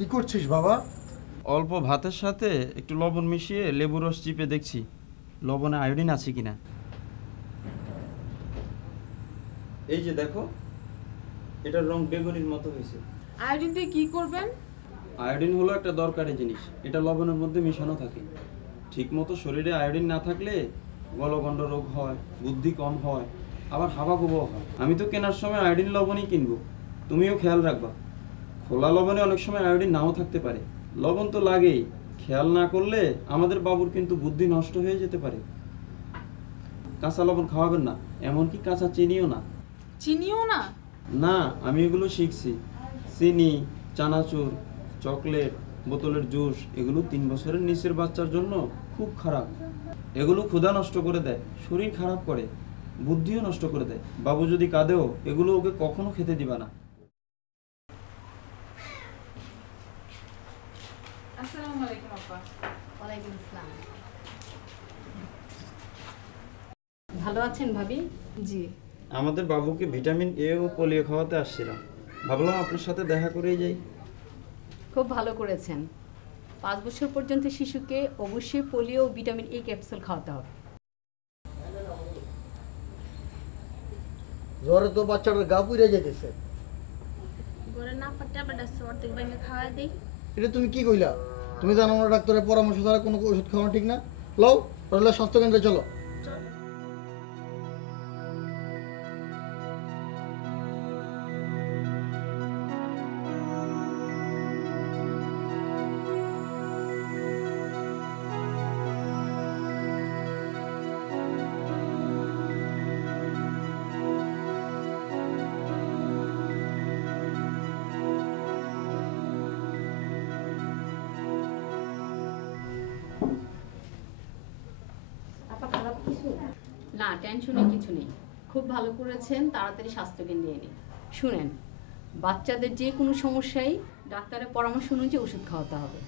কি করছিস বাবা? অল্প ভাতের সাথে একটু লবণ মিশিয়ে লেবু রস চিপে দেখছি লবণে আয়োডিন আছে কিনা। এই যে দেখো, এটার রং বেগুনির মতো হয়েছে। আয়োডিন দিয়ে কি করবেন? আয়োডিন হলো একটা দরকারি জিনিস, এটা লবণের মধ্যে মিশানো থাকে। ঠিকমতো শরীরে আয়োডিন না থাকলে গলগণ্ড রোগ হয়, বুদ্ধি কম হয়, আবার হাবাগোবাও হয়। আমি তো কেনার সময় আয়োডিন লবণই কিনবো, তুমিও খেয়াল রাখবা। খোলা লবণে অনেক সময় আয়োডিন নাও থাকতে পারে। লবণ তো লাগেই, খেয়াল না করলে আমাদের বাবুর কিন্তু বুদ্ধি নষ্ট হয়ে যেতে পারে। কাঁচা লবণ খাওয়াবেন না, এমনকি কাঁচা চিনিও না। চিনিও না? না, আমি এগুলো শিখছি। চিনি, চানাচুর, চকলেট, বোতলের জুস এগুলো 3 বছরের নিচের বাচ্চার জন্য খুব খারাপ। এগুলো ক্ষুধা নষ্ট করে দেয়, শরীর খারাপ করে, বুদ্ধিও নষ্ট করে দেয়। বাবু যদি কাঁদেও এগুলো ওকে কখনো খেতে দিবা না। আসসালামু আলাইকুম আপা। ওয়ালাইকুম আসসালাম। ভালো আছেন ভাবি? জি। আমাদের বাবুকে ভিটামিন এ ও পোলিও খাওয়াতে আসছিলাম, ভাবলাম আপনার সাথে দেখা করেই যাই। খুব ভালো করেছেন। 5 বছর পর্যন্ত শিশুকে অবশ্যই পোলিও ও ভিটামিন এ ক্যাপসুল খাওয়াতে হবে। জ্বরে তো বাচ্চাটার গা পুড়ে যেতেছে। গড়ে না পারতে আবার ডাক্তার অর্ধেক ভেঙে খাওয়া দেই। এটা তুমি কি কইলা? তুমি জানো না ডাক্তারের পরামর্শ ছাড়া কোনো ওষুধ খাওয়ানো ঠিক না? লও, তাহলে স্বাস্থ্যকেন্দ্রে চলো। না, টেনশনের কিছু নেই। খুব ভালো করেছেন, তাড়াতাড়ি স্বাস্থ্যকেন্দ্রে এনে। শুনেন, বাচ্চাদের যে কোনো সমস্যায় ডাক্তারের পরামর্শ অনুযায়ী ওষুধ খাওয়াতে হবে।